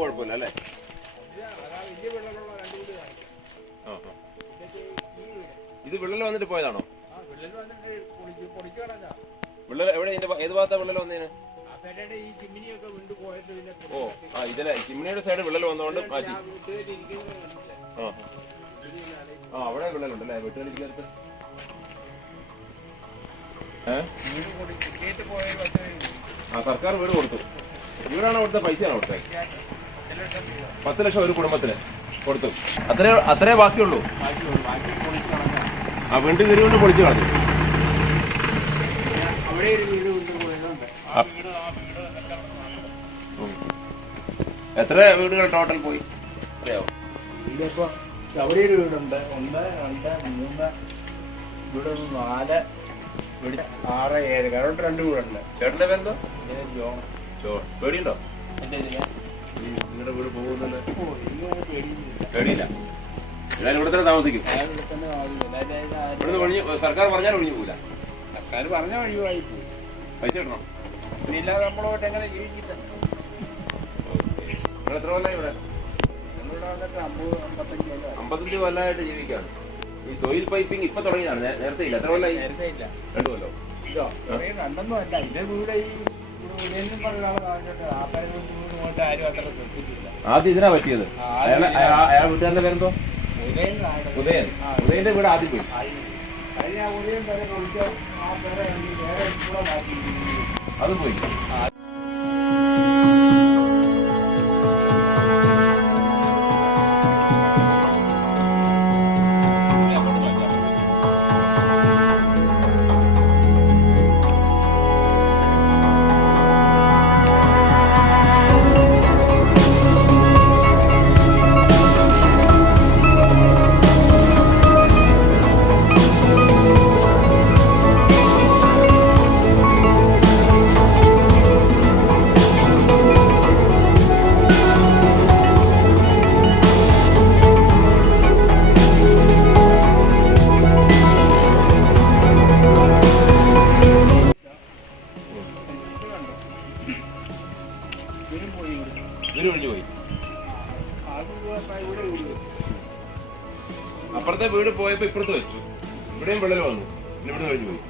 കുഴപ്പമില്ല അല്ലേ? ഇത് വിള്ളൽ വന്നിട്ട് പോയതാണോ? വിള്ളൽ എവിടെ? ഏത് ഭാഗത്താ വിള്ളൽ വന്നതിന്? ഓ ആ ഇതിലെ ചിമ്മിനിയുടെ സൈഡ് വിള്ളൽ വന്നതുകൊണ്ട് മാറ്റി. ആ അവിടെ വിള്ളലുണ്ടല്ലേ വെട്ടുകളിക്കടുത്ത്. ആ സർക്കാർ വീട് കൊടുത്തു. വീടാണ് കൊടുത്ത? പൈസയാണോ കൊടുത്തത്? 10 ലക്ഷം ഒരു കുടുംബത്തിന് കൊടുത്തു. അത്രേ ബാക്കിയുള്ളൂ. ആ വീണ്ടും കയറി കൊണ്ട് പൊളിച്ചു കളഞ്ഞു. എത്ര വീടുകൾ ടോട്ടൽ പോയി അറിയാവോ? ഇതിപ്പോ അവിടെ ഒരു വീടുണ്ട്. 1, 2, 3 ഇവിടെ 4 ഇവിടെ 6, 7 കരോട്ട് 2 വീടുണ്ട്. ചേട്ടന്റെ പേരെന്തോ? ജോൺ. പേടിയുണ്ടോ നിങ്ങളുടെ വീട് പോകുന്നത്? പേടിയില്ല. എല്ലാവരും ഇവിടെ തന്നെ താമസിക്കും. ഇവിടുന്ന് സർക്കാർ പറഞ്ഞാൽ ഒഴിഞ്ഞു പോകില്ല. സർക്കാർ പറഞ്ഞ വഴി പോകും. പൈസ ഇടണം. ഇല്ലാതെ നമ്മളോട്ട് എങ്ങനെ ജീവിക്കില്ല? നിങ്ങൾ എത്ര കൊല്ലം ഇവിടെ? 55 കൊല്ലമായിട്ട് ജീവിക്കാണ്. ഈ സോയിൽ പൈപ്പിംഗ് ഇപ്പൊ തുടങ്ങിയതാണ്, നേരത്തെ ഇല്ല. എത്ര കൊല്ലമായി? 2 കൊല്ലം. ഇതോ രണ്ടൊന്നും അല്ല. ഇതിന്റെ വീട് ഈ ആരും അത്ര ശ്രദ്ധിച്ചില്ല. ആദ്യം ഇതിനാ പറ്റിയത്. അയാൾ വീട്ടുകാരന്റെ പേരെന്തോ? ഉദയൻ. ഉദയന്റെ വീട് ആദ്യം പോയി. ഉദയൻ പേരെ വിളിച്ചോ ആ പേരെ വേറെ കൂടെ മാറ്റി അത് പോയി. അപ്പുറത്തെ വീട് പോയപ്പോ ഇപ്പുറത്ത് വെച്ചു. ഇവിടെയും വിള്ളൽ വന്നു. പിന്നെ ഇവിടെ കഴിഞ്ഞു പോയി.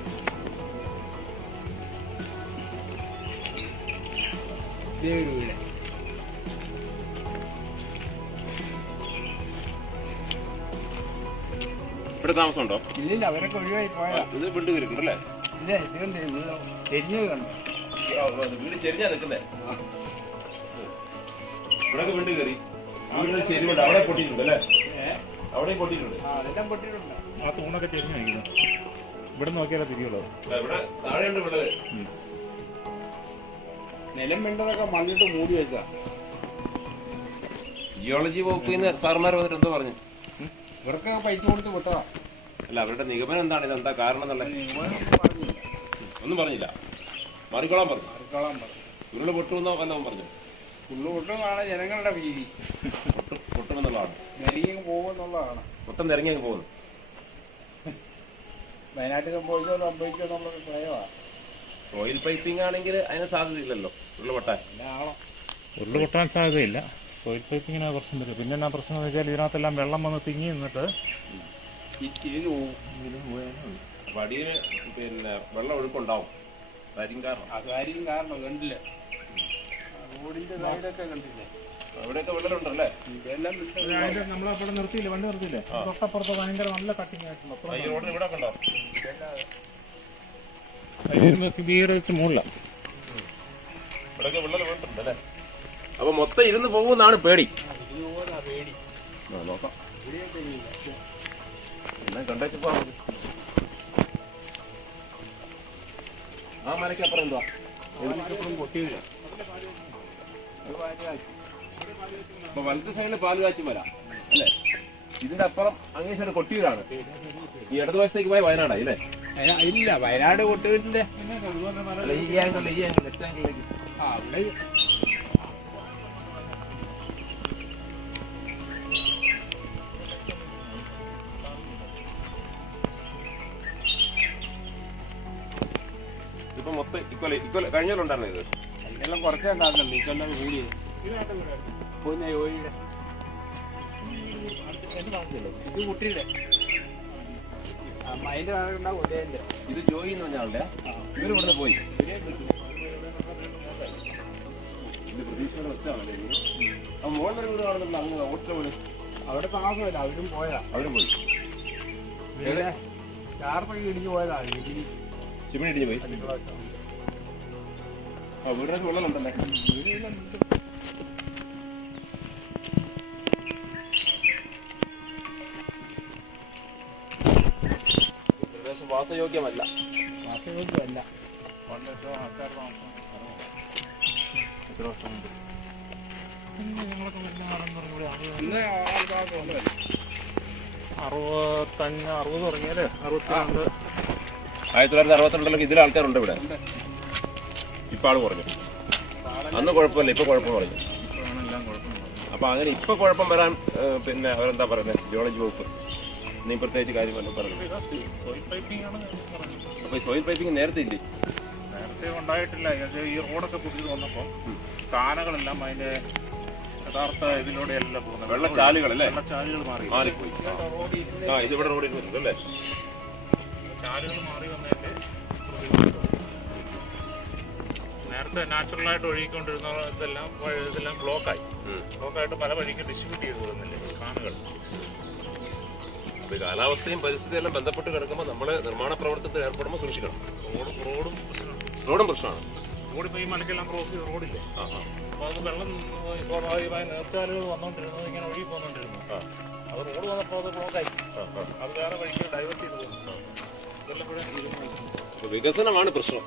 ഇവിടെ താമസമുണ്ടോ? ഇല്ലില്ല, അവരൊക്കെ ഒഴിവായി പോയാ. ഇത് വീണ്ടും കയറിയിട്ടുണ്ടല്ലേ? ചെരിഞ്ഞത് കണ്ടു. വീട് ചെരിഞ്ഞാ നിൽക്കുന്നേ. ഇവിടെ വീണ്ടും കയറി. വീടിന് ചെരിവുണ്ട്. അവിടെ പൊട്ടിയിട്ടുണ്ട് അല്ലേ? അവിടെയും പൊട്ടിയിട്ടുണ്ട്. അതെല്ലാം പൊട്ടിയിട്ടുണ്ട്. ആ തൂണൊക്കെ ചെരിഞ്ഞു കഴിക്കുന്നു. ഇവിടെ നോക്കിയാലോ തിരിയുള്ളൂ. ഇവിടെ താഴെയുണ്ട് വിള്ളല്. നിലം വേണ്ടതൊക്കെ മണ്ണിട്ട് മൂടി വെച്ചാ. ജിയോളജി വകുപ്പിൽ നിന്ന് സാർമാർ വന്നിട്ട് എന്തോ പറഞ്ഞു? ഇവർക്കൊക്കെ പൈസ കൊടുത്ത് വിട്ടതാ. അല്ല, അവരുടെ നിഗമനം എന്താണ്? ഇതെന്താ കാരണം എന്നുള്ള ഒന്നും പറഞ്ഞില്ല. മാറിക്കോളാൻ പറഞ്ഞു. ഉരുള് പൊട്ടുമെന്നോ വല്ലതും പറഞ്ഞു? ഉള്ളു പൊട്ടുന്നതാണ് ജനങ്ങളുടെ ഭീതി. പൊട്ടുമെന്നുള്ളതാണ്. നിരങ്ങി പോകുമെന്നുള്ളതാണ്. മൊത്തം നിരങ്ങി പോകുന്നു. വയനാട്ടിൽ സംഭവിച്ചോ എന്നുള്ളത് ഭയമാണ്. സോയിൽ പൈപ്പിംഗ് ആണെങ്കിൽ അതിന് സാധ്യതയില്ലല്ലോ ഉരുള് പൊട്ടാൻ. ഉരുള് പൊട്ടാൻ സാധ്യതയില്ല. സോയിൽ പൈപ്പിങ്ങിന് പ്രശ്നം വരും. പിന്നെ എന്നാ പ്രശ്നം എന്ന് വെച്ചാൽ ഇതിനകത്തെല്ലാം വെള്ളം വന്ന് തിങ്ങി നിന്നിട്ട് അപ്പൊ അടിയിൽ പിന്നെ വെള്ളം ഒഴുക്കുണ്ടാവും. കാര്യം കാരണം കണ്ടില്ലേ, റോഡിന്റെ സൈഡൊക്കെ കണ്ടില്ലേ, അവിടെയൊക്കെ വെള്ളമുണ്ടല്ലേ? ഇതെല്ലാം നമ്മളവിടെ നിർത്തിയില്ല, വണ്ടി നിർത്തിയില്ലേ? തൊട്ടപ്പുറത്ത് ഭയങ്കര നല്ല കട്ടിങ് ആയിട്ടുള്ള റോഡിന് ഇവിടെ ഉണ്ടോ? വീട് വെച്ച് മുകളില ഇവിടെയൊക്കെ വെള്ളം വീണിട്ടുണ്ടല്ലേ? അപ്പൊ മൊത്തം ഇരുന്ന് പോകുമെന്നാണ് പേടി. നോക്കാം, എല്ലാം കണ്ടേച്ച് പോവാം. ആ മലയ്ക്കപ്പുറം എന്തുവാ? പൊട്ടിയില്ല. അപ്പൊ വലത്ത് സൈഡില് പാലുകാച്ചി മല അല്ലേ? ഇതിന്റെ അപ്പുറം അങ്ങേ സൈഡ് കൊട്ടിയൂരാണ്. ഈ ഇടതുവശത്തേക്ക് പോയ വയനാടായി അല്ലേ? ഇല്ല, വയനാട് കൊട്ടിയൂരിന്റെ ഈ ആംഗിൾ ലെഫ്റ്റ് ആംഗിളിലേക്ക് അവിടെ ഇപ്പൊ മൊത്തം ഇക്കൊല്ലം കഴിഞ്ഞാലുണ്ടായിരുന്നു ഇത്. എല്ലാം കുറച്ചേ ഉണ്ടാകുന്നുള്ളൂ. ഈ കൊല്ലം കൂടിയത് പിന്നെ ജോലിയുടെ ഇത് കുട്ടിയുടെ അതിന്റെ ഉണ്ടാവും ഉദയന്റെ. ഇത് ജോയി എന്ന് പറഞ്ഞ ആളുടെ ഇവർ ഇവിടുന്ന് പോയി. ഇത് പ്രതീക്ഷയുടെ വെച്ചാണല്ലേ ആ മോളിൽ വീട് കാണുന്നുണ്ട്. അങ്ങ് ഓട്ട വീട് അവിടെ താമസമില്ല, അവരും പോയതാ. അവരും പോയി. ചാർപ്പൊക്കെ ഇടിഞ്ഞു പോയതാ. ചിമ്മിണി ഇടിഞ്ഞു പോയി. ആ വീടിനകത്ത് വെള്ളമുണ്ടല്ലേ? പ്രദേശം വാസയോഗ്യമല്ല. വാസയോഗ്യമല്ല. ആൾക്കാർ എത്ര വർഷമുണ്ട് ഞങ്ങളൊക്കെ വരുന്ന കാലം പറഞ്ഞൂടെ? 60 തുടങ്ങിയാലേ 62. 1962 ഇതിൽ ആൾക്കാരുണ്ട് ഇവിടെ. ഇപ്പൊ ആള് കുറഞ്ഞു. അന്ന് കുഴപ്പമില്ല, ഇപ്പൊ കുഴപ്പം പറഞ്ഞു. ഇപ്പോഴാണെല്ലാം കുഴപ്പമില്ല. അപ്പൊ അങ്ങനെ ഇപ്പൊ കുഴപ്പം വരാൻ പിന്നെ അവരെന്താ പറയുന്നത്, ജിയോളജി വകുപ്പ് നീ പ്രത്യേകിച്ച് കാര്യമല്ലോ പറഞ്ഞു. സോയിൽ പൈപ്പിംഗ് ആണ് പറഞ്ഞത്. അപ്പൊ ഈ സോയിൽ പൈപ്പിംഗ് നേരത്തെ ഇല്ലേ? നേരത്തെ ഉണ്ടായിട്ടില്ല. ഈ റോഡൊക്കെ പുതിയത് വന്നപ്പോൾ കാനകളെല്ലാം അതിന്റെ യഥാർത്ഥ ഇതിലൂടെ അല്ല പോകുന്നത്. വെള്ളച്ചാലുകളല്ലേ? വെള്ളച്ചാലുകൾ മാറിപ്പോയി. ആ ഇതിവിടെ റോഡിൽ അല്ലേ? ചാലുകൾ മാറി വന്നതിന്റെ നേരത്തെ നാച്ചുറലായിട്ട് ഒഴുകിക്കൊണ്ടിരുന്ന ഇതെല്ലാം ബ്ലോക്കായിട്ട് പല വഴിക്ക് ഡിസ്ട്രിബ്യൂട്ട് ചെയ്തു പോകുന്നില്ലേ കാനുകൾ. അപ്പൊ ഈ കാലാവസ്ഥയും പരിസ്ഥിതിയെല്ലാം ബന്ധപ്പെട്ട് കിടക്കുമ്പോൾ നമ്മള് നിർമ്മാണ പ്രവർത്തനത്തിൽ ഏർപ്പെടുമ്പോൾ സൂക്ഷിക്കണം. റോഡും പ്രശ്നമാണ്. റോഡിപ്പോ ഈ മലക്കെല്ലാം ക്രോസ് ചെയ്ത് റോഡില്ലേ, അപ്പൊ അത് വെള്ളം സ്വാഭാവികമായി നേർച്ചാലുകൾ വന്നോണ്ടിരുന്നത് ഇങ്ങനെ ഒഴുകി പോന്നോണ്ടിരുന്നു. അത് റോഡ് വന്നപ്പോൾ അത് ബ്ലോക്കായി. അത് വേറെ വഴിക്ക് ഡൈവേർട്ട് ചെയ്ത് പോകുന്നു. ഇതെല്ലാം കൂടെ വികസനമാണ് പ്രശ്നം.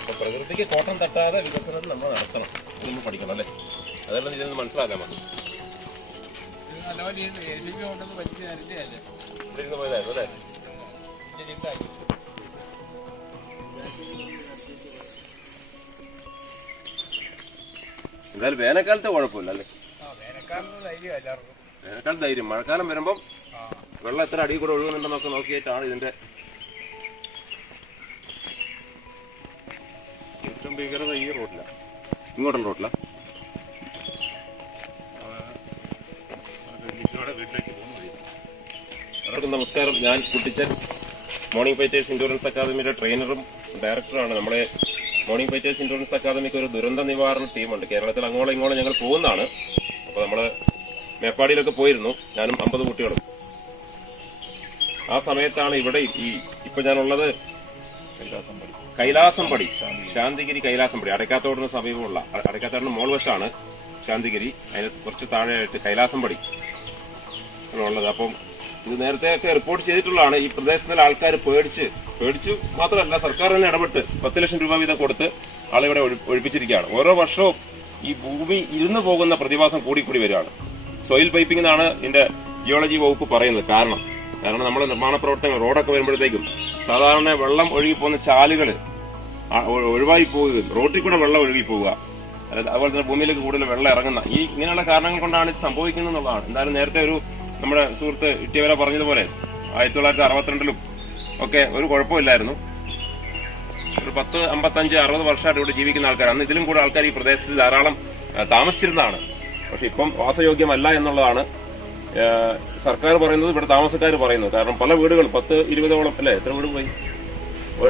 അപ്പൊ പ്രകൃതിക്ക് കോട്ടം തട്ടാതെ വികസനത്തിൽ നമ്മൾ നടത്തണം. ഇത് നമ്മൾ പഠിക്കണം അല്ലേ? അതെല്ലാം ഇതൊന്ന് മനസ്സിലാക്കാൻ മതി. ഇരുന്ന് പോയതായിരുന്നു അല്ലേ? എന്തായാലും വേനൽക്കാലത്തെ കുഴപ്പമില്ല അല്ലേ? വേനൽക്കാലത്ത് ധൈര്യം. മഴക്കാലം വരുമ്പം വെള്ളം എത്ര അടിയിൽ കൂടെ ഒഴുകുന്നുണ്ടെന്നൊക്കെ നോക്കിയിട്ടാണ് ഇതിന്റെ ഏറ്റവും ഭീകരത ഈ റോഡില. ഇങ്ങോട്ടുള്ള റോഡില വീട്ടിലേക്ക് പോകുന്ന വഴി. എല്ലാവർക്കും നമസ്കാരം. ഞാൻ കുട്ടിച്ചൻ, മോർണിംഗ് ഫൈറ്റേഴ്സ് ഇൻഷുറൻസ് അക്കാദമിയുടെ ട്രെയിനറും ഡയറക്ടറാണ്. നമ്മുടെ മോർണിംഗ് ഫൈറ്റേഴ്സ് ഇൻഷുറൻസ് അക്കാദമിക്ക് ഒരു ദുരന്ത നിവാരണ ടീമുണ്ട്. കേരളത്തിൽ അങ്ങോളം ഇങ്ങോളം ഞങ്ങൾ പോകുന്നതാണ്. അപ്പോൾ നമ്മൾ മേപ്പാടിയിലൊക്കെ പോയിരുന്നു, ഞാനും 50 കുട്ടികളും. ആ സമയത്താണ് ഇവിടെ ഇപ്പൊ ഞാനുള്ളത് കൈലാസംപടി, ശാന്തിഗിരി കൈലാസംപടി, അടയ്ക്കാത്തോടിന് സമീപമുള്ള, അടയ്ക്കാത്തോടിന് മോൾവശമാണ് ശാന്തിഗിരി. അതിന് കുറച്ച് താഴെയായിട്ട് കൈലാസംപടി ഉള്ളത്. അപ്പം ഇത് നേരത്തെയൊക്കെ റിപ്പോർട്ട് ചെയ്തിട്ടുള്ളതാണ്. ഈ പ്രദേശത്തിലെ ആൾക്കാർ പേടിച്ചു മാത്രമല്ല, സർക്കാർ തന്നെ ഇടപെട്ട് 10 ലക്ഷം രൂപ വീതം കൊടുത്ത് ആളിവിടെ ഒഴിപ്പിച്ചിരിക്കുകയാണ്. ഓരോ വർഷവും ഈ ഭൂമി ഇരുന്നു പോകുന്ന പ്രതിഭാസം കൂടി വരികയാണ്. സോയിൽ പൈപ്പിംഗ് എന്നാണ് ഇതിന്റെ ജിയോളജി വകുപ്പ് പറയുന്നത്. കാരണം നമ്മുടെ നിർമ്മാണ പ്രവർത്തനങ്ങൾ റോഡൊക്കെ വരുമ്പോഴത്തേക്കും സാധാരണ വെള്ളം ഒഴുകിപ്പോകുന്ന ചാലുകൾ ഒഴിവായി പോവുകയും റോഡിൽ കൂടെ വെള്ളം ഒഴുകി പോവുക, അതുപോലെ തന്നെ ഭൂമിയിലേക്ക് കൂടുതൽ വെള്ളം ഇറങ്ങുന്ന ഇങ്ങനെയുള്ള കാരണങ്ങൾ കൊണ്ടാണ് ഇത് സംഭവിക്കുന്നത് എന്നുള്ളതാണ്. എന്തായാലും നേരത്തെ നമ്മുടെ സുഹൃത്ത് ഇട്ടിയവരെ പറഞ്ഞതുപോലെ 1962 ഒക്കെ ഒരു കുഴപ്പമില്ലായിരുന്നു. ഒരു 10, 55, 60 വർഷമായിട്ട് ഇവിടെ ജീവിക്കുന്ന ആൾക്കാർ, അന്ന് ഇതിലും കൂടെ ആൾക്കാർ ഈ പ്രദേശത്ത് ധാരാളം താമസിച്ചിരുന്നതാണ്. പക്ഷെ ഇപ്പം വാസയോഗ്യമല്ല എന്നുള്ളതാണ് സർക്കാർ പറയുന്നത്, ഇവിടെ താമസക്കാർ പറയുന്നത്. കാരണം പല വീടുകളും 10-20ഓളം അല്ലേ, എത്ര വീട് പോയി,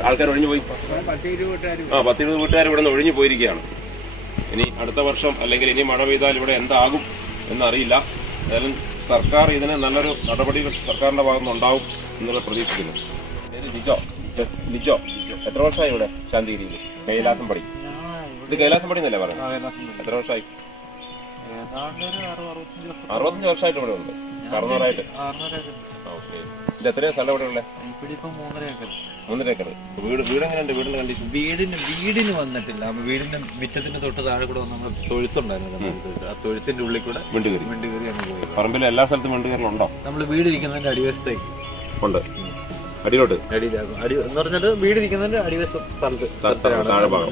ആൾക്കാർ ഒഴിഞ്ഞു പോയി. 10-20 വീട്ടുകാർ ഇവിടെ നിന്ന് ഒഴിഞ്ഞു പോയിരിക്കുകയാണ്. ഇനി അടുത്ത വർഷം അല്ലെങ്കിൽ ഇനി മഴ പെയ്താൽ ഇവിടെ എന്താകും എന്നറിയില്ല. ഏതായാലും സർക്കാർ ഇതിന് നല്ലൊരു നടപടികൾ സർക്കാരിന്റെ ഭാഗത്തുനിന്ന് ഉണ്ടാവും എന്നുള്ള പ്രതീക്ഷിക്കുന്നു. ലിജോ എത്ര വർഷമായി ഇവിടെ ശാന്തിഗിരിയിൽ? കൈലാസംപടി. ഇത് കൈലാസംപടി എന്നല്ലേ പറയുന്നത്? എത്ര വർഷമായി? 65 വർഷമായിട്ട് ഇവിടെ ഉണ്ട്. 600 ആയിട്ട്. ഓക്കെ. ഇത് എത്രയാ സ്ഥലം ഇവിടെ ഉള്ളത്? 3.5 ഏക്കർ. വീട് എങ്ങനെയുണ്ട്? വീടിന്റെ കണ്ടീഷൻ? വീടിന് വന്നിട്ടില്ല. വീടിന്റെ മുറ്റത്തിന്റെ തൊട്ട് താഴെ കൂടെ നമ്മൾ തൊഴുത്തുണ്ടായിരുന്നു. ആ തൊഴുത്തിന്റെ ഉള്ളിൽ കൂടെ വിണ്ട് കയറി അങ്ങ് പോയി. പറമ്പിൽ എല്ലാ സ്ഥലത്തും വിണ്ട് കയറലുണ്ടോ? നമ്മൾ വീടിരിക്കുന്നതിന്റെ അടിവശത്തേക്ക് ഉണ്ട്. അടിയിലോട്ട് എന്ന് പറഞ്ഞിട്ട് വീടിരിക്കുന്നതിന്റെ അടിവശം സ്ഥലത്ത്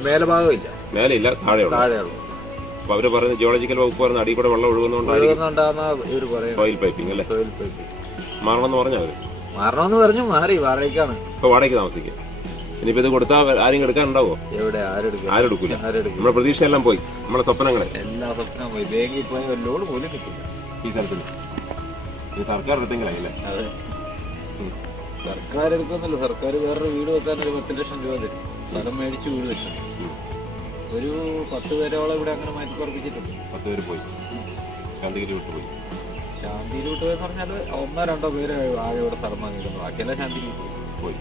മേലഭാഗം ഇല്ല, മേലെയില്ല, താഴെയുള്ളൂ. അപ്പൊ അവര് പറയുന്നത് ജിയോളജിക്കൽ വകുപ്പ് പറയുന്ന അടിയിൽ കൂടെ വെള്ളം ഒഴുകുന്നുണ്ടാകുന്ന സോയിൽ പൈപ്പിംഗ് അല്ലേ? സോയിൽ പൈപ്പിംഗ് മാറണമെന്ന് പറഞ്ഞാൽ അവര് മാറണമെന്ന് പറഞ്ഞു. മാറി വാടകയ്ക്കാണ്. ഇപ്പൊ വാടകയ്ക്ക് താമസിക്കുക. ഇനിയിപ്പോ ഇത് കൊടുത്താൽ ആരെങ്കിലും എടുക്കാനുണ്ടാവോ? എവിടെ ആരെടുക്കും? ആരെടുക്കൂല. നമ്മുടെ പ്രതീക്ഷയെല്ലാം പോയി, നമ്മളെ സ്വപ്നങ്ങളെ എല്ലാ സ്വപ്നം പോയി. ബാങ്കിൽ പോയി ഒരു ലോഡ് പോലും കിട്ടില്ല ഈ സ്ഥലത്തിന്. ഇത് സർക്കാർ എടുത്തെങ്കിലായില്ലേ? അതെ, സർക്കാർ എടുക്കുന്നില്ല. സർക്കാർ വേറൊരു വീട് വെക്കാൻ ഒരു 10 ലക്ഷം രൂപ തരും. സ്ഥലം മേടിച്ച് വീട് വെച്ചു. ഒരു 10 പേരോളം ഇവിടെ അങ്ങനെ മാറ്റി പറപ്പിച്ചിട്ടുണ്ട്. 10 പേര് പോയി, ശാന്തിഗിരി വിട്ടുപോയി. ശാന്തിയിൽ വിട്ടുപോയെന്ന് പറഞ്ഞാൽ 1-2 പേര് ആകെ ഇവിടെ സ്ഥലം വാങ്ങിയിരുന്നു. ബാക്കിയെല്ലാം ശാന്തിയിൽ പോയി.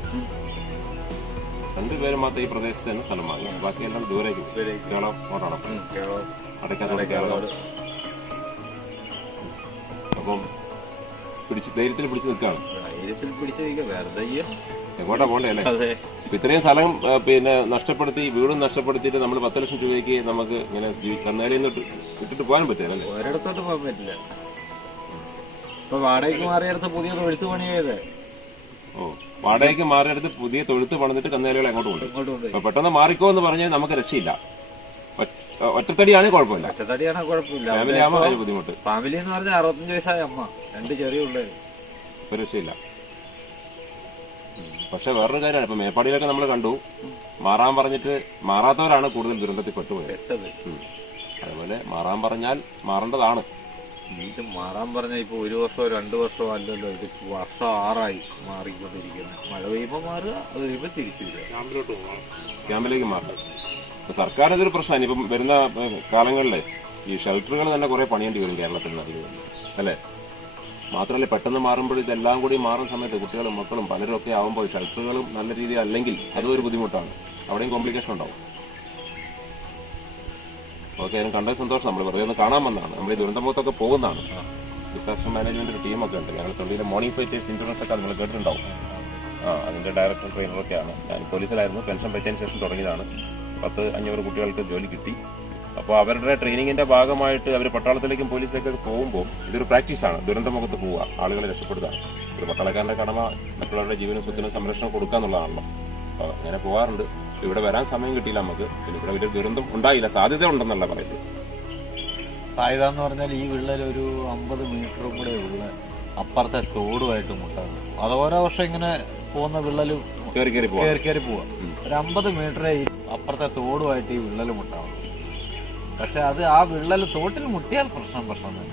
2 പേര് മാത്രം ഈ പ്രദേശത്ത് തന്നെ സ്ഥലം വാങ്ങി, ബാക്കിയെല്ലാം ദൂരേക്ക് കേരളം ഓടാണ്. അടയ്ക്കാത്തോട്. അപ്പം ധൈര്യത്തിൽ പിടിച്ച് നിൽക്കുകയാണ്. ധൈര്യത്തിൽ പിടിച്ച് നിൽക്കുക, വെറുതെ എങ്ങോട്ടാ പോകണ്ടേ അല്ലേ? അതെ. ഇത്രയും സ്ഥലം പിന്നെ നഷ്ടപ്പെടുത്തി, വീടും നഷ്ടപ്പെടുത്തിയിട്ട് നമ്മൾ 10 ലക്ഷം രൂപയ്ക്ക് നമുക്ക് ഇങ്ങനെ കന്നുകാലിയിൽ നിന്ന് ഇട്ടിട്ട് പോകാൻ പറ്റില്ല അല്ലേ? ഒരിടത്തോട്ട് പോകാൻ പറ്റില്ല. ഇപ്പൊ വാടകയ്ക്ക് മാറിയെടുത്ത് പുതിയ തൊഴുത്ത് പണിയത്. വാടകയ്ക്ക് മാറിയെടുത്ത് പുതിയ തൊഴുത്ത് പണിതിട്ട് കന്നുകാലികളെ അങ്ങോട്ട് കൊണ്ടുപോകും. അപ്പൊ പെട്ടെന്ന് മാറിക്കോ എന്ന് പറഞ്ഞാൽ നമുക്ക് രക്ഷയില്ല. ഒറ്റത്തടിയാണെങ്കിൽ കുഴപ്പമില്ല. ഒറ്റത്തടിയാണ് കുഴപ്പമില്ല. ഫാമിലി ആകുമ്പോൾ അതിന് ബുദ്ധിമുട്ട്. ഫാമിലി എന്ന് പറഞ്ഞാൽ 65 വയസ്സായ അമ്മ, 2 ചെറിയ പിള്ളേര്. ഇപ്പൊ രക്ഷയില്ല. പക്ഷെ വേറൊരു കാര്യമാണ്, ഇപ്പൊ മേപ്പാടിയിലൊക്കെ നമ്മൾ കണ്ടു, മാറാൻ പറഞ്ഞിട്ട് മാറാത്തവരാണ് കൂടുതൽ ദുരന്തത്തിൽ പെട്ടുപോയത്. അതുപോലെ മാറാൻ പറഞ്ഞാൽ മാറേണ്ടതാണ്. ഇത് മാറാൻ പറഞ്ഞാൽ ഇപ്പൊ 1 വർഷമോ 2 വർഷമോ അല്ലല്ലോ, ഇത് വർഷം 6 മാറിക്കൊണ്ടിരിക്കുന്നത്. മഴ പെയ്യുമ്പോ മാറുക, അത് കഴിയുമ്പോ തിരിച്ചു ക്യാമ്പിലേക്ക് മാറുക. സർക്കാർ ഇതൊരു പ്രശ്നമാണ്. ഇപ്പം വരുന്ന കാലങ്ങളിലെ ഈ ഷെൽട്ടറുകൾ തന്നെ കുറെ പണിയേണ്ടി വരും കേരളത്തിൽ നിന്ന് അല്ലേ? മാത്രമല്ല പെട്ടെന്ന് മാറുമ്പോൾ ഇതെല്ലാം കൂടി മാറുന്ന സമയത്ത് കുട്ടികളും മക്കളും പലരും ഒക്കെ ആവുമ്പോൾ ഷെൽട്ടറുകളും നല്ല രീതിയിൽ അല്ലെങ്കിൽ അതും ഒരു ബുദ്ധിമുട്ടാണ്. അവിടെയും കോംപ്ലിക്കേഷൻ ഉണ്ടാവും. ഓക്കെ, അതിന് കണ്ടത് സന്തോഷം. നമ്മൾ വെറുതെ ഒന്ന് കാണാൻ വന്നതാണ്. നമ്മൾ ഈ ദുരന്തമുഖത്തൊക്കെ പോകുന്നതാണ്. ഡിസാസ്റ്റർ മാനേജ്മെന്റ് ഒരു ടീമൊക്കെ ഉണ്ട്. ഞങ്ങൾ തൊണ്ടിയിലെ മോർണിംഗ് ഫൈറ്റേഴ്സ് ഇൻഷുറൻസ് ഒക്കെ നിങ്ങൾ കേട്ടിട്ടുണ്ടാവും. അതിന്റെ ഡയറക്ടർ ട്രെയിനറൊക്കെയാണ്. ഞാൻ പോലീസിലായിരുന്നു, പെൻഷൻ പറ്റിയതിന് ശേഷം തുടങ്ങിയതാണ്. 10-500 കുട്ടികൾക്ക് ജോലി കിട്ടി. അപ്പോൾ അവരുടെ ട്രെയിനിങ്ങിന്റെ ഭാഗമായിട്ട് അവർ പട്ടാളത്തിലേക്കും പോലീസിലേക്കൊക്കെ പോകുമ്പോൾ ഇതൊരു പ്രാക്ടീസാണ്. ദുരന്തമുഖത്ത് പോവുക, ആളുകളെ രക്ഷപ്പെടുക. ഒരു പട്ടാളക്കാരന്റെ കടമ മറ്റുള്ളവരുടെ ജീവനും സ്വത്തിനും സംരക്ഷണം കൊടുക്കുക എന്നുള്ളതാണല്ലോ. അപ്പോൾ അങ്ങനെ പോകാറുണ്ട്. ഇവിടെ വരാൻ സമയം കിട്ടിയില്ല നമുക്ക്. പിന്നെ ഇവിടെ വലിയ ദുരന്തം ഉണ്ടായില്ല, സാധ്യത ഉണ്ടെന്നല്ല പറയുന്നത്. സാധ്യത എന്ന് പറഞ്ഞാൽ ഈ വിള്ളൽ ഒരു 50 മീറ്ററും കൂടെ ഉള്ള അപ്പുറത്തെ തോടുമായിട്ട് മുട്ടാണ്. അത് ഓരോ വർഷം ഇങ്ങനെ പോകുന്ന വിള്ളലും കയറി പോവാം. ഒരു 50 മീറ്റർ അപ്പുറത്തെ തോടുമായിട്ട് ഈ വിള്ളൽ മുട്ടാവും. പക്ഷെ അത് ആ വിള്ളൽ തോട്ടിൽ മുട്ടിയാൽ പ്രശ്നം തന്നെയാണ്.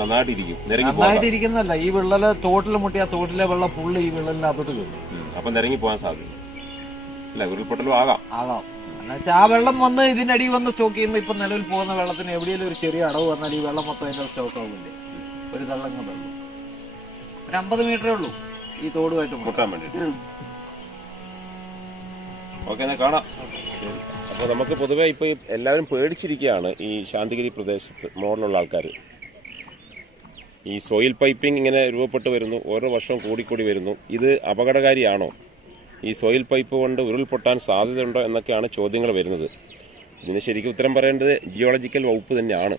നന്നായിട്ടിരിക്കുന്നല്ല, ഈ വിള്ളല് തോട്ടിൽ മുട്ടിയാൽ തോട്ടിലെ വെള്ളം ഫുള്ള് ഈ വിള്ളലിന്റെ അകത്തോട്ട് കയറും. അപ്പം ഇറങ്ങി പോകാൻ സാധ്യത അല്ല, ഉരുൾപൊട്ടലും ആകാം. എന്നുവെച്ചാൽ ആ വെള്ളം വന്ന് ഇതിനടി വന്ന് സ്റ്റോക്ക് ചെയ്യുമ്പോൾ ഇപ്പൊ നിലവിൽ പോകുന്ന വെള്ളത്തിന് എവിടെയെങ്കിലും ഒരു ചെറിയ അടവ് വന്നാൽ ഈ വെള്ളം മൊത്തം അതിന്റെ സ്റ്റോക്ക് ആവില്ലേ? ഒരു തള്ളങ്ങ വെള്ളം ഒരു 50 മീറ്ററേ ഉള്ളൂ ഈ തോടുമായിട്ട് മുട്ടാൻ വേണ്ടിട്ട്. ഓക്കെ, എന്നാൽ കാണാം. അപ്പോൾ നമുക്ക് പൊതുവെ ഇപ്പോൾ എല്ലാവരും പേടിച്ചിരിക്കുകയാണ് ഈ ശാന്തിഗിരി പ്രദേശത്ത് മോഡലുള്ള ആൾക്കാർ. ഈ സോയിൽ പൈപ്പിംഗ് ഇങ്ങനെ രൂപപ്പെട്ട് വരുന്നു, ഓരോ വർഷവും കൂടിക്കൂടി വരുന്നു. ഇത് അപകടകാരിയാണോ? ഈ സോയിൽ പൈപ്പ് കൊണ്ട് ഉരുൾപൊട്ടാൻ സാധ്യതയുണ്ടോ എന്നൊക്കെയാണ് ചോദ്യങ്ങൾ വരുന്നത്. ഇതിന് ശരിക്കും ഉത്തരം പറയേണ്ടത് ജിയോളജിക്കൽ വകുപ്പ് തന്നെയാണ്.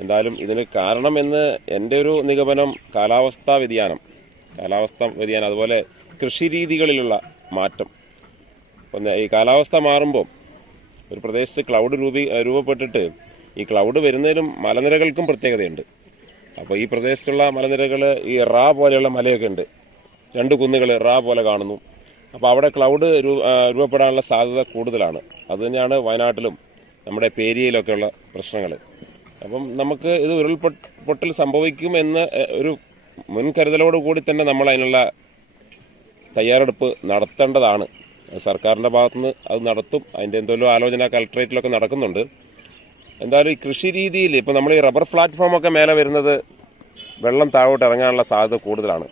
എന്തായാലും ഇതിന് കാരണമെന്ന് എൻ്റെ ഒരു നിഗമനം കാലാവസ്ഥാ വ്യതിയാനം, അതുപോലെ കൃഷിരീതികളിലുള്ള മാറ്റം. ഈ കാലാവസ്ഥ മാറുമ്പോൾ ഒരു പ്രദേശത്ത് ക്ലൗഡ് രൂപപ്പെട്ടിട്ട് ഈ ക്ലൗഡ് വരുന്നതിനും മലനിരകൾക്കും പ്രത്യേകതയുണ്ട്. അപ്പോൾ ഈ പ്രദേശത്തുള്ള മലനിരകൾ ഈ റാ പോലെയുള്ള മലയൊക്കെ ഉണ്ട്, 2 കുന്നുകൾ റാ പോലെ കാണുന്നു. അപ്പോൾ അവിടെ ക്ലൗഡ് രൂപപ്പെടാനുള്ള സാധ്യത കൂടുതലാണ്. അതുതന്നെയാണ് വയനാട്ടിലും നമ്മുടെ പേരിയയിലൊക്കെയുള്ള പ്രശ്നങ്ങൾ. അപ്പം നമുക്ക് ഇത് ഉരുൾപൊട്ടൽ സംഭവിക്കുമെന്ന് ഒരു മുൻകരുതലോടുകൂടി തന്നെ നമ്മൾ അതിനുള്ള തയ്യാറെടുപ്പ് നടത്തേണ്ടതാണ്. സർക്കാരിൻ്റെ ഭാഗത്തുനിന്ന് അത് നടത്തും. അതിൻ്റെ എന്തെങ്കിലും ആലോചന കളക്ടറേറ്റിലൊക്കെ നടക്കുന്നുണ്ട്. എന്തായാലും ഈ കൃഷി രീതിയിൽ ഇപ്പോൾ നമ്മൾ ഈ റബ്ബർ പ്ലാറ്റ്ഫോമൊക്കെ മേലെ വരുന്നത് വെള്ളം താഴോട്ട് ഇറങ്ങാനുള്ള സാധ്യത കൂടുതലാണ്.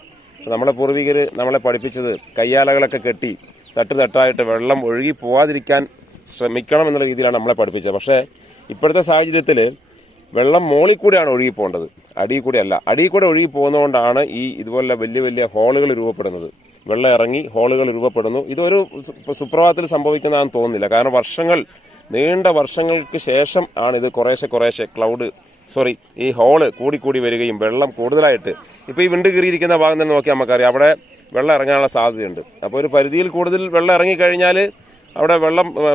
നമ്മളെ പൂർവികർ നമ്മളെ പഠിപ്പിച്ചത് കയ്യാലകളൊക്കെ കെട്ടി തട്ടായിട്ട് വെള്ളം ഒഴുകി പോവാതിരിക്കാൻ ശ്രമിക്കണം എന്നുള്ള രീതിയിലാണ് നമ്മളെ പഠിപ്പിച്ചത്. പക്ഷേ ഇപ്പോഴത്തെ സാഹചര്യത്തിൽ വെള്ളം മോളിൽ കൂടെയാണ് ഒഴുകി പോകേണ്ടത്, അടിയിൽ കൂടെ അല്ല. അടിയിൽ കൂടെ ഒഴുകി പോകുന്നതുകൊണ്ടാണ് ഇതുപോലെ വലിയ വലിയ ഹോളുകൾ രൂപപ്പെടുന്നത്. വെള്ളം ഇറങ്ങി ഹോളുകൾ രൂപപ്പെടുന്നു. ഇതൊരു സുപ്രഭാതത്തിൽ സംഭവിക്കുന്നതാണെന്ന് തോന്നുന്നില്ല. കാരണം നീണ്ട വർഷങ്ങൾക്ക് ശേഷം ആണ് ഇത് കുറേശ്ശെ ഈ ഹോള് കൂടി വരികയും വെള്ളം കൂടുതലായിട്ട് ഇപ്പോൾ ഈ വിണ്ട് കീറിയിരിക്കുന്ന ഭാഗം തന്നെ നോക്കിയാൽ നമുക്കറിയാം അവിടെ വെള്ളം ഇറങ്ങാനുള്ള സാധ്യതയുണ്ട്. അപ്പോൾ ഒരു പരിധിയിൽ കൂടുതൽ വെള്ളം ഇറങ്ങിക്കഴിഞ്ഞാൽ അവിടെ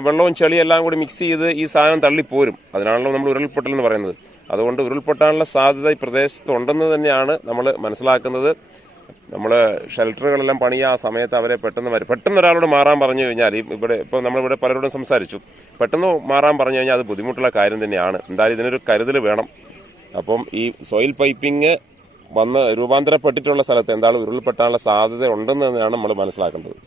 വെള്ളവും ചെളിയും എല്ലാം കൂടി മിക്സ് ചെയ്ത് ഈ സാധനം തള്ളിപ്പോരും. അതിനാണല്ലോ നമ്മൾ ഉരുൾപൊട്ടൽ എന്ന് പറയുന്നത്. അതുകൊണ്ട് ഉരുൾപൊട്ടാനുള്ള സാധ്യത ഈ പ്രദേശത്ത് ഉണ്ടെന്ന് തന്നെയാണ് നമ്മൾ മനസ്സിലാക്കുന്നത്. നമ്മൾ ഷെൽട്ടറുകളെല്ലാം പണിയ ആ സമയത്ത് അവരെ പെട്ടെന്ന് ഒരാളോട് മാറാൻ പറഞ്ഞു കഴിഞ്ഞാൽ ഇവിടെ ഇപ്പോൾ നമ്മളിവിടെ പലരോടും സംസാരിച്ചു, പെട്ടെന്ന് മാറാൻ പറഞ്ഞു കഴിഞ്ഞാൽ അത് ബുദ്ധിമുട്ടുള്ള കാര്യം തന്നെയാണ്. എന്തായാലും ഇതിനൊരു കരുതൽ വേണം. അപ്പം ഈ സോയിൽ പൈപ്പിംഗ് വന്ന് രൂപാന്തരപ്പെട്ടിട്ടുള്ള സ്ഥലത്ത് എന്തായാലും ഉരുൾപ്പെട്ടാനുള്ള സാധ്യത ഉണ്ടെന്ന് തന്നെയാണ് നമ്മൾ മനസ്സിലാക്കേണ്ടത്.